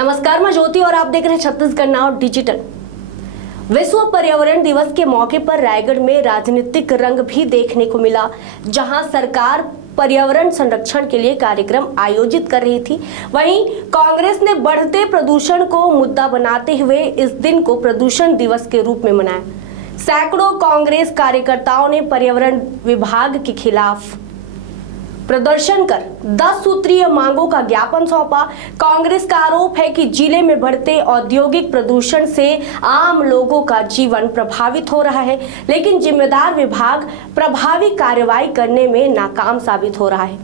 नमस्कार, मैं ज्योति और आप देख रहे हैं छत्तीसगढ़ नाउ डिजिटल। विश्व पर्यावरण दिवस के मौके पर रायगढ़ में राजनीतिक रंग भी देखने को मिला, जहां सरकार पर्यावरण संरक्षण के लिए कार्यक्रम आयोजित कर रही थी। वहीं कांग्रेस ने बढ़ते प्रदूषण को मुद्दा बनाते हुए इस दिन को प्रदूषण दिवस के रूप में मनाया। सैकड़ों कांग्रेस कार्यकर्ताओं ने पर्यावरण विभाग के खिलाफ प्रदर्शन कर 10 सूत्रीय मांगों का ज्ञापन सौंपा। कांग्रेस का आरोप है कि जिले में बढ़ते औद्योगिक प्रदूषण से आम लोगों का जीवन प्रभावित हो रहा है, लेकिन जिम्मेदार विभाग प्रभावी कार्रवाई करने में नाकाम साबित हो रहा है।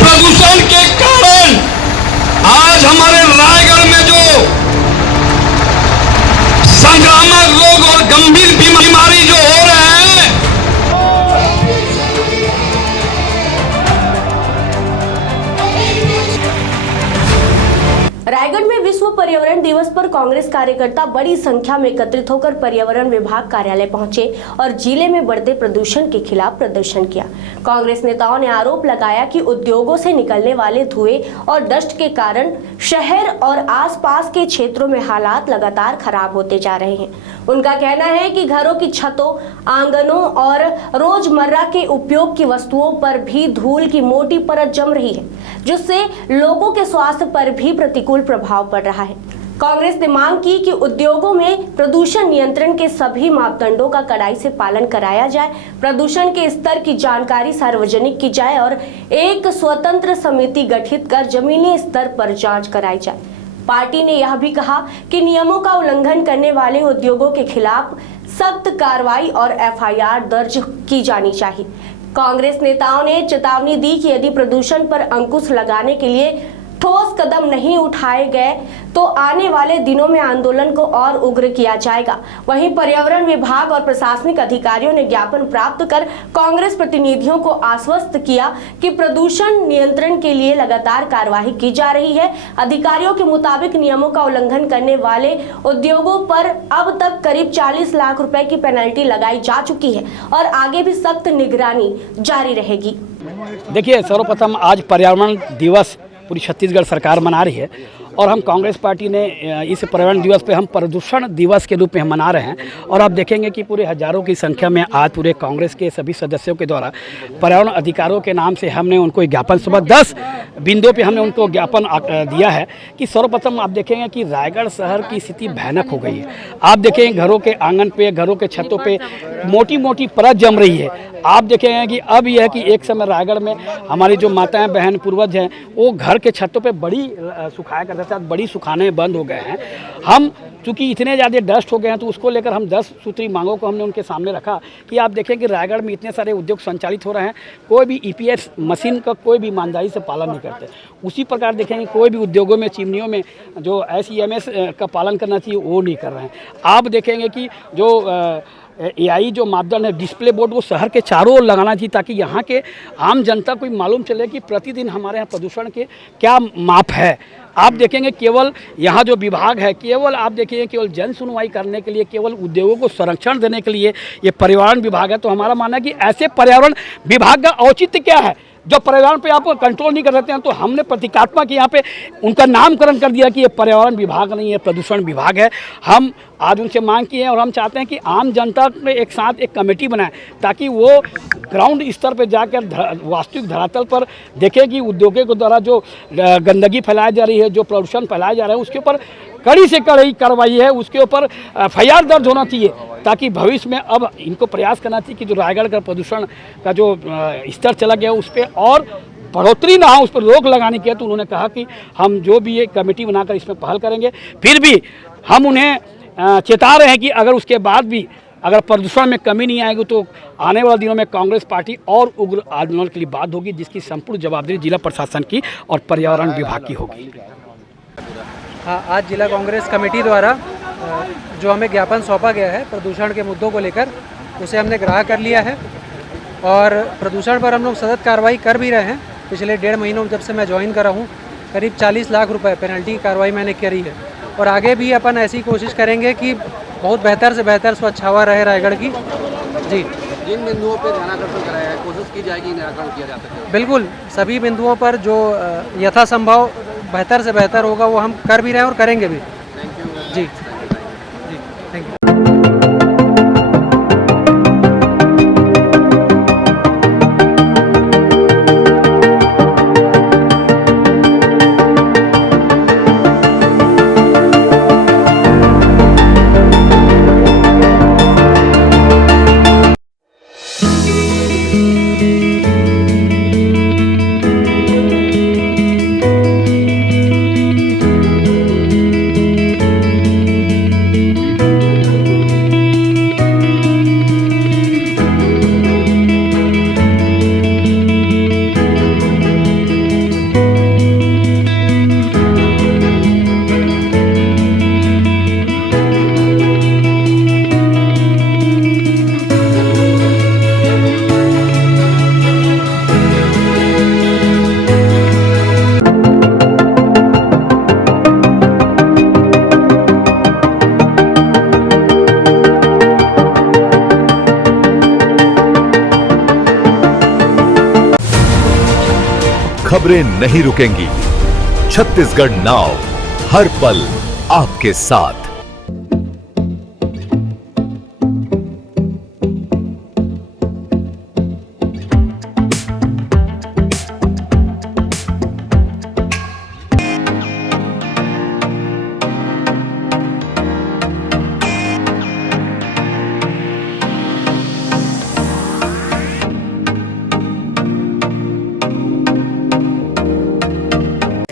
प्रदूषण के कारण आज हमारे रायगढ़ में जो संक्रामक रोग और गंभीर बीमारी जो हो रहे हैं, रायगढ़ में विश्व पर्यावरण दिवस पर कांग्रेस कार्यकर्ता बड़ी संख्या में एकत्रित होकर पर्यावरण विभाग कार्यालय पहुंचे और जिले में बढ़ते प्रदूषण के खिलाफ प्रदर्शन किया। कांग्रेस नेताओं ने आरोप लगाया कि उद्योगों से निकलने वाले धुएं और डस्ट के कारण शहर और आसपास के क्षेत्रों में हालात लगातार खराब होते जा रहे हैं। उनका कहना है कि घरों की छतों, आंगनों और रोजमर्रा के उपयोग की वस्तुओं पर भी धूल की मोटी परत जम रही है, जिससे लोगों के स्वास्थ्य पर भी प्रतिकूल प्रभाव पड़ रहा है। कांग्रेस ने मांग की कि उद्योगों में प्रदूषण नियंत्रण के सभी मापदंडों का कड़ाई से पालन कराया जाए, प्रदूषण के स्तर की जानकारी सार्वजनिक की जाए और एक स्वतंत्र समिति गठित कर जमीनी स्तर पर जांच कराई जाए। पार्टी ने यह भी कहा कि नियमों का उल्लंघन करने वाले उद्योगों के खिलाफ सख्त कार्रवाई और एफआईआर दर्ज की जानी चाहिए। कांग्रेस नेताओं ने चेतावनी दी कि यदि प्रदूषण पर अंकुश लगाने के लिए ठोस कदम नहीं उठाए गए तो आने वाले दिनों में आंदोलन को और उग्र किया जाएगा। वहीं पर्यावरण विभाग और प्रशासनिक अधिकारियों ने ज्ञापन प्राप्त कर कांग्रेस प्रतिनिधियों को आश्वस्त किया कि प्रदूषण नियंत्रण के लिए लगातार कार्यवाही की जा रही है। अधिकारियों के मुताबिक नियमों का उल्लंघन करने वाले उद्योगों पर अब तक करीब 40 लाख रुपए की पेनल्टी लगाई जा चुकी है और आगे भी सख्त निगरानी जारी रहेगी। देखिए, सर्वप्रथम आज पर्यावरण दिवस पूरी छत्तीसगढ़ सरकार मना रही है और हम कांग्रेस पार्टी ने इस पर्यावरण दिवस पे हम प्रदूषण दिवस के रूप में हम मना रहे हैं। और आप देखेंगे कि पूरे हजारों की संख्या में आज पूरे कांग्रेस के सभी सदस्यों के द्वारा पर्यावरण अधिकारों के नाम से हमने उनको ज्ञापन सुबह 10 बिंदुओं पे हमने उनको ज्ञापन दिया है कि सर्वप्रथम आप देखेंगे कि रायगढ़ शहर की स्थिति भयानक हो गई है। आप देखेंगे घरों के आंगन पे, घरों के छतों पे मोटी मोटी परत जम रही है। आप देखेंगे कि अब यह है कि एक समय रायगढ़ में हमारी जो माताएं बहन पूर्वज हैं वो घर के छतों पे बड़ी सुखाया करते थे, बड़ी सुखाने बंद हो गए हैं। हम चूँकि इतने ज़्यादा डस्ट हो गए हैं तो उसको लेकर हम 10 सूत्री मांगों को हमने उनके सामने रखा कि आप देखें कि रायगढ़ में इतने सारे उद्योग संचालित हो रहे हैं, कोई भी ईपीएस मशीन का कोई भी ईमानदारी से पालन नहीं करते। उसी प्रकार देखेंगे कोई भी उद्योगों में, चिमनियों में जो SEMS का पालन करना चाहिए वो नहीं कर रहे हैं। आप देखेंगे कि जो AI जो मापदंड है, डिस्प्ले बोर्ड, वो शहर के चारों ओर लगाना चाहिए ताकि यहाँ के आम जनता को मालूम चले कि प्रतिदिन हमारे यहाँ प्रदूषण के क्या माप है। आप देखेंगे केवल यहाँ जो विभाग है, केवल आप देखेंगे केवल जन सुनवाई करने के लिए, केवल उद्योगों को संरक्षण देने के लिए ये पर्यावरण विभाग है। तो हमारा मानना है कि ऐसे पर्यावरण विभाग का औचित्य क्या है जो पर्यावरण पे आप कंट्रोल नहीं कर सकते हैं। तो हमने प्रतीकात्मक यहाँ पे उनका नामकरण कर दिया कि ये पर्यावरण विभाग नहीं है, प्रदूषण विभाग है। हम आज उनसे मांग की है और हम चाहते हैं कि आम जनता में एक साथ एक कमेटी बनाए ताकि वो ग्राउंड स्तर पर जाकर वास्तविक धरातल पर देखें कि उद्योगों के द्वारा जो गंदगी फैलाई जा रही है, जो प्रदूषण फैलाया जा रहा है, उसके ऊपर कड़ी से कड़ी कार्रवाई है, उसके ऊपर एफआईआर दर्ज होना चाहिए ताकि भविष्य में अब इनको प्रयास करना चाहिए कि जो रायगढ़ का प्रदूषण का जो स्तर चला गया उस पर और बढ़ोतरी ना हो, उस पर रोक लगाने की है। तो उन्होंने कहा कि हम जो भी ये कमेटी बनाकर इसमें पहल करेंगे। फिर भी हम उन्हें चेता रहे हैं कि अगर उसके बाद भी अगर प्रदूषण में कमी नहीं आएगी तो आने वाले दिनों में कांग्रेस पार्टी और उग्र आंदोलन के लिए बात होगी, जिसकी संपूर्ण जवाबदेही जिला प्रशासन की और पर्यावरण विभाग की होगी। हाँ, आज जिला कांग्रेस कमेटी द्वारा जो हमें ज्ञापन सौंपा गया है प्रदूषण के मुद्दों को लेकर, उसे हमने ग्राह्य कर लिया है और प्रदूषण पर हम लोग सतत कार्रवाई कर भी रहे हैं। पिछले 1.5 महीनों जब से मैं ज्वाइन करा हूँ, करीब 40 लाख रुपए पेनल्टी की कार्रवाई मैंने करी है और आगे भी अपन ऐसी कोशिश करेंगे कि बहुत बेहतर से बेहतर स्वच्छ हवा रहे रायगढ़ की। जी, जिन बिंदुओं पर ध्यानाकर्षण कराया है, कोशिश की जाएगी निराकरण किया जा सके। बिल्कुल, सभी बिंदुओं पर जो यथासंभव बेहतर से बेहतर होगा वो हम कर भी रहे हैं और करेंगे भी। Thank you. जी जी, थैंक यू। खबरें नहीं रुकेंगी। छत्तीसगढ़ नाउ हर पल आपके साथ।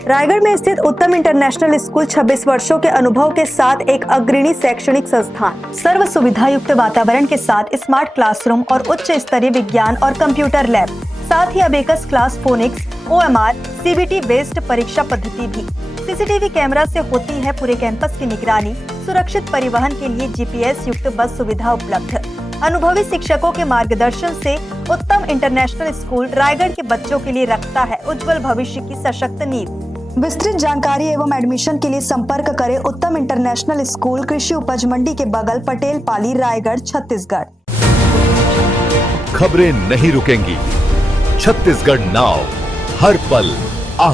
रायगढ़ में स्थित उत्तम इंटरनेशनल स्कूल 26 वर्षों के अनुभव के साथ एक अग्रणी शैक्षणिक संस्थान, सर्व सुविधा युक्त वातावरण के साथ स्मार्ट क्लासरूम और उच्च स्तरीय विज्ञान और कंप्यूटर लैब, साथ ही abacus class, phonics, OMR, CBT based परीक्षा पद्धति भी। CCTV कैमरा से होती है पूरे कैंपस की निगरानी। सुरक्षित परिवहन के लिए GPS युक्त बस सुविधा उपलब्ध। अनुभवी शिक्षकों के मार्गदर्शन से उत्तम इंटरनेशनल स्कूल रायगढ़ के बच्चों के लिए रखता है उज्जवल भविष्य की सशक्त नींव। विस्तृत जानकारी एवं एडमिशन के लिए संपर्क करें उत्तम इंटरनेशनल स्कूल, कृषि उपज मंडी के बगल, पटेल पाली, रायगढ़, छत्तीसगढ़। खबरें नहीं रुकेंगी। छत्तीसगढ़ नाउ हर पल